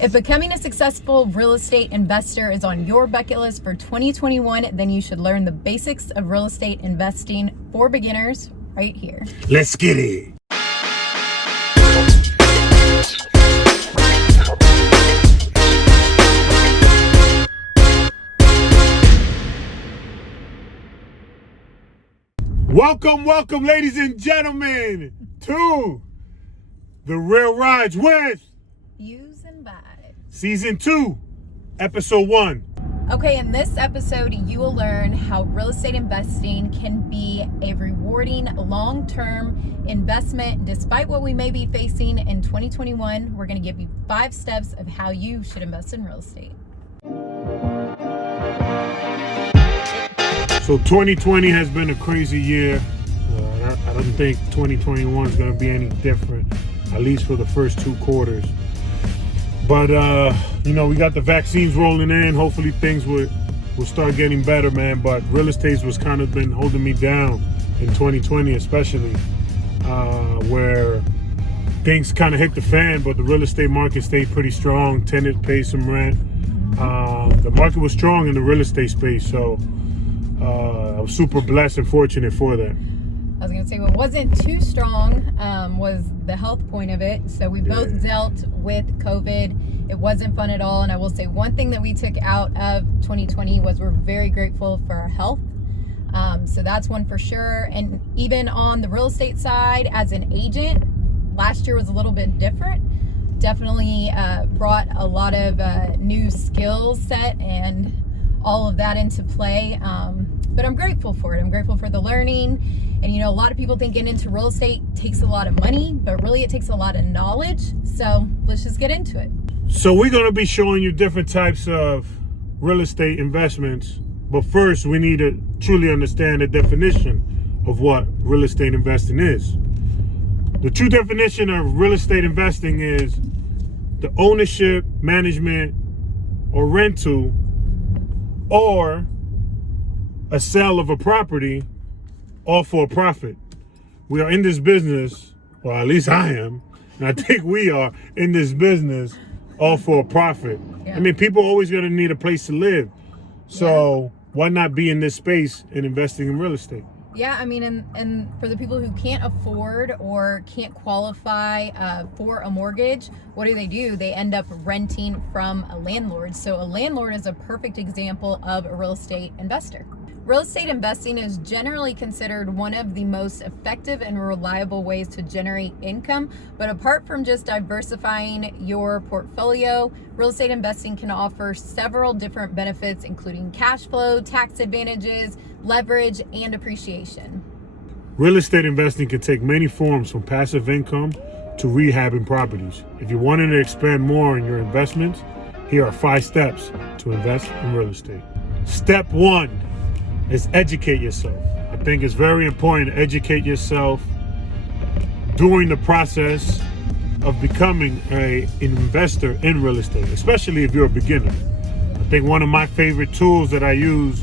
If becoming a successful real estate investor is on your bucket list for 2021, then you should learn the basics of real estate investing for beginners right here. Let's get it. Welcome, ladies and gentlemen, to The Real Rides with Use and Buy. Season 2, Episode 1. Okay, in this episode, you will learn how real estate investing can be a rewarding long-term investment despite what we may be facing in 2021. We're going to give you 5 steps of how you should invest in real estate. So 2020 has been a crazy year. I don't think 2021 is going to be any different, at least for the first 2 quarters. But, we got the vaccines rolling in. Hopefully things will start getting better, man. But real estate was kind of been holding me down in 2020, especially, where things kind of hit the fan, but the real estate market stayed pretty strong. Tenants paid some rent. The market was strong in the real estate space, so I was super blessed and fortunate for that. I was going to say what wasn't too strong was the health point of it. So we both dealt with COVID. It wasn't fun at all. And I will say one thing that we took out of 2020 was we're very grateful for our health. So that's one for sure. And even on the real estate side, as an agent, last year was a little bit different. Definitely brought a lot of new skill set and all of that into play. But I'm grateful for it. I'm grateful for the learning. And a lot of people think getting into real estate takes a lot of money, but really it takes a lot of knowledge. So let's just get into it. So we're going to be showing you different types of real estate investments. But first, we need to truly understand the definition of what real estate investing is. The true definition of real estate investing is the ownership, management, or rental, or a sale of a property, all for a profit. We are in this business, or at least I am, and I think we are in this business all for a profit. Yeah. I mean, people are always going to need a place to live. So why not be in this space and investing in real estate? Yeah, I mean, and for the people who can't afford or can't qualify for a mortgage, what do? They end up renting from a landlord. So a landlord is a perfect example of a real estate investor. Real estate investing is generally considered one of the most effective and reliable ways to generate income. But apart from just diversifying your portfolio, real estate investing can offer several different benefits, including cash flow, tax advantages, leverage, and appreciation. Real estate investing can take many forms, from passive income to rehabbing properties. If you're wanting to expand more in your investments, here are 5 steps to invest in real estate. Step 1 is educate yourself. I think it's very important to educate yourself during the process of becoming an investor in real estate, especially if you're a beginner. I think one of my favorite tools that I use,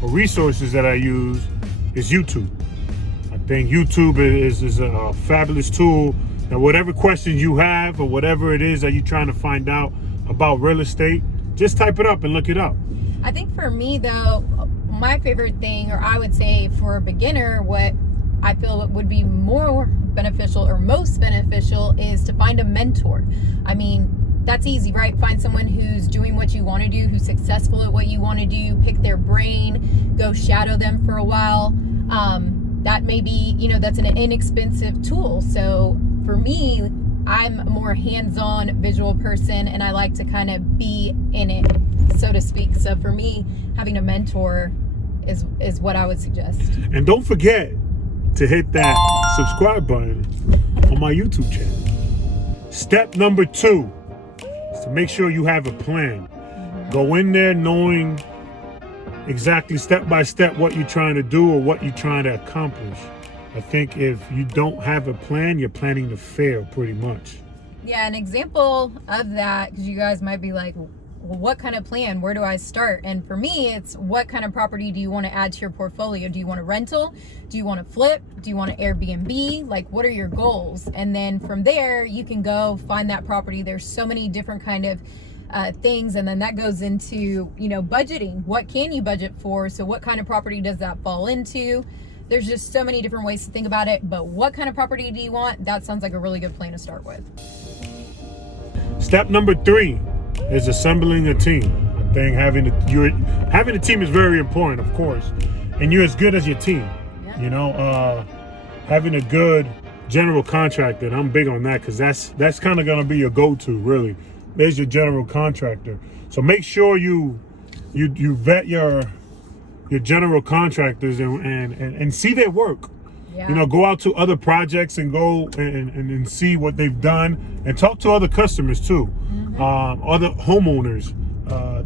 or resources that I use, is YouTube. I think YouTube is a fabulous tool that whatever questions you have or whatever it is that you're trying to find out about real estate, just type it up and look it up. I think for me though, my favorite thing, or I would say for a beginner, what I feel would be more beneficial or most beneficial is to find a mentor. I mean, that's easy, right? Find someone who's doing what you want to do, who's successful at what you want to do, pick their brain, go shadow them for a while. That may be, that's an inexpensive tool. So for me, I'm a more hands-on visual person and I like to kind of be in it, so to speak. So for me, having a mentor is what I would suggest. And don't forget to hit that subscribe button on my YouTube channel. Step number 2 is to make sure you have a plan. Go in there knowing exactly step by step what you're trying to do or what you're trying to accomplish. I think if you don't have a plan, you're planning to fail pretty much. Yeah, an example of that, because you guys might be like, well, what kind of plan? Where do I start? And for me, it's what kind of property do you want to add to your portfolio? Do you want a rental? Do you want to flip? Do you want an Airbnb? Like, what are your goals? And then from there, you can go find that property. There's so many different kind of things, and then that goes into, budgeting. What can you budget for? So what kind of property does that fall into? There's just so many different ways to think about it, but what kind of property do you want? That sounds like a really good plan to start with. Step number 3 is assembling a team. I think having a team is very important, of course, and you're as good as your team. Yeah. Having a good general contractor, and I'm big on that, because that's kind of gonna be your go-to, really. There's your general contractor. So make sure you vet your general contractors and see their work. Yeah. Go out to other projects and go and see what they've done, and talk to other customers too, other homeowners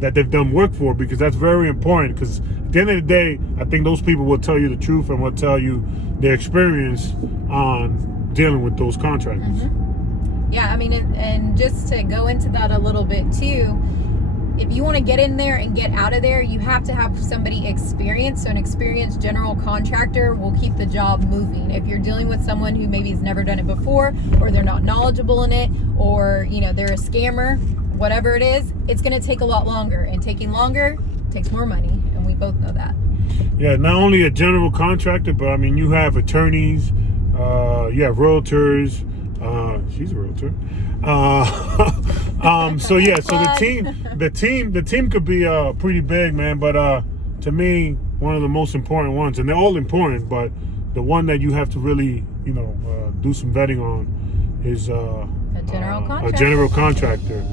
that they've done work for, because that's very important. Because at the end of the day, I think those people will tell you the truth and will tell you their experience on dealing with those contractors. Yeah, I mean, and just to go into that a little bit too, if you want to get in there and get out of there, you have to have somebody experienced. So an experienced general contractor will keep the job moving. If you're dealing with someone who maybe has never done it before, or they're not knowledgeable in it, or they're a scammer, whatever it is, it's going to take a lot longer, and taking longer takes more money, and we both know that. Yeah, not only a general contractor, but I mean, you have attorneys, you have realtors. She's a realtor. So the team could be pretty big, man. But to me, one of the most important ones, and they're all important, but the one that you have to really, do some vetting on is a general contractor.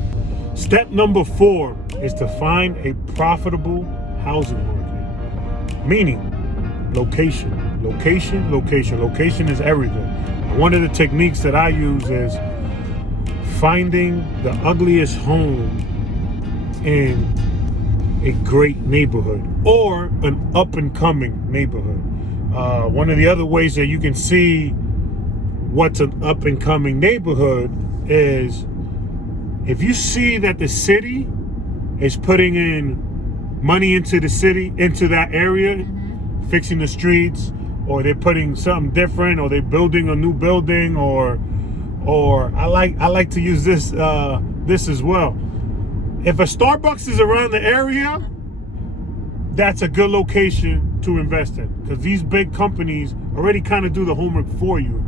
Step number 4 is to find a profitable housing market, meaning location. Location is everything. One of the techniques that I use is finding the ugliest home in a great neighborhood, or an up-and-coming neighborhood. One of the other ways that you can see what's an up-and-coming neighborhood is if you see that the city is putting in money into the city, into that area, fixing the streets, or they're putting something different, or they're building a new building, or I like to use this as well. If a Starbucks is around the area, that's a good location to invest in, because these big companies already kind of do the homework for you.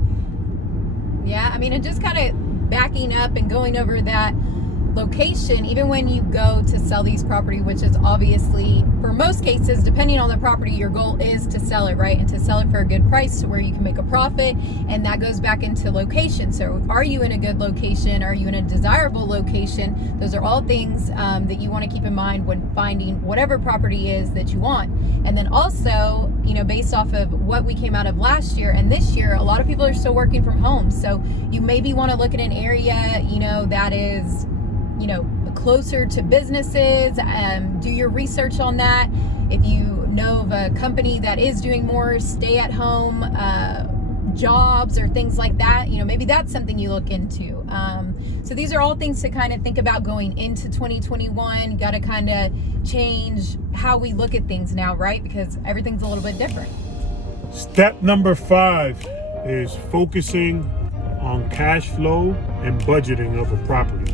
Yeah, I mean, and just kind of backing up and going over that location, even when you go to sell these property, which is obviously, for most cases, depending on the property, your goal is to sell it, right? And to sell it for a good price to where you can make a profit. And that goes back into location. So are you in a good location? Are you in a desirable location? Those are all things that you want to keep in mind when finding whatever property is that you want. And then also, based off of what we came out of last year and this year, a lot of people are still working from home. So you maybe want to look at an area, that is closer to businesses. Do your research on that. If you know of a company that is doing more stay-at-home jobs or things like that, maybe that's something you look into. So these are all things to kind of think about going into 2021. Got to kind of change how we look at things now, right? Because everything's a little bit different. Step number 5 is focusing on cash flow and budgeting of a property.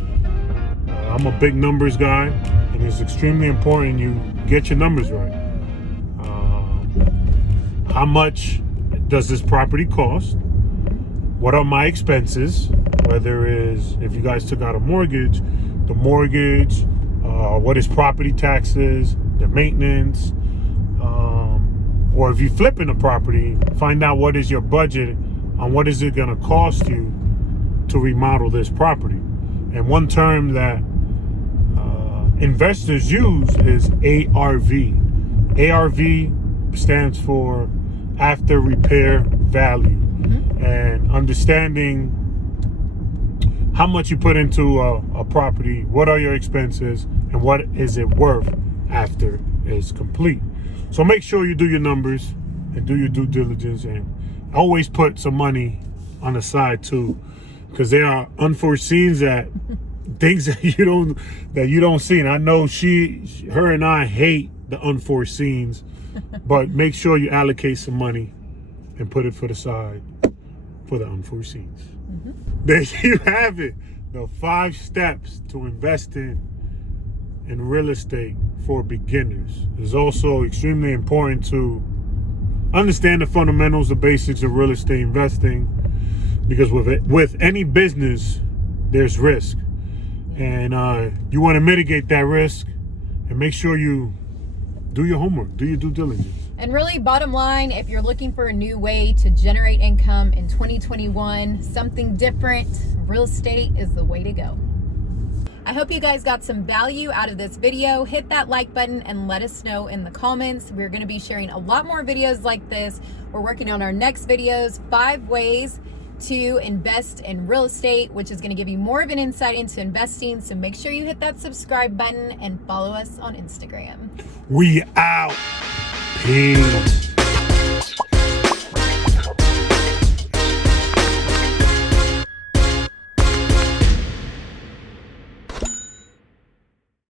I'm a big numbers guy, and it's extremely important you get your numbers right. How much does this property cost? What are my expenses? Whether is, if you guys took out a mortgage, the mortgage, what is property taxes, the maintenance, or if you're flipping a property, find out what is your budget on what is it going to cost you to remodel this property. And one term that investors use is ARV. ARV stands for after repair value. And understanding how much you put into a property, what are your expenses, and what is it worth after it's complete. So make sure you do your numbers and do your due diligence, and always put some money on the side too, because there are unforeseens that things that you don't see. And I know her and I hate the unforeseens, but make sure you allocate some money and put it for the side for the unforeseens. There you have it. The 5 steps to invest in real estate for beginners. It's also extremely important to understand the fundamentals, the basics of real estate investing, because with any business, there's risk. And you want to mitigate that risk and make sure you do your homework, do your due diligence. And really, bottom line, if you're looking for a new way to generate income in 2021, something different, real estate is the way to go. I hope you guys got some value out of this video. Hit that like button and let us know in the comments. We're going to be sharing a lot more videos like this. We're working on our next videos, 5 ways to invest in real estate, which is going to give you more of an insight into investing. So make sure you hit that subscribe button and follow us on Instagram. We out. Peace.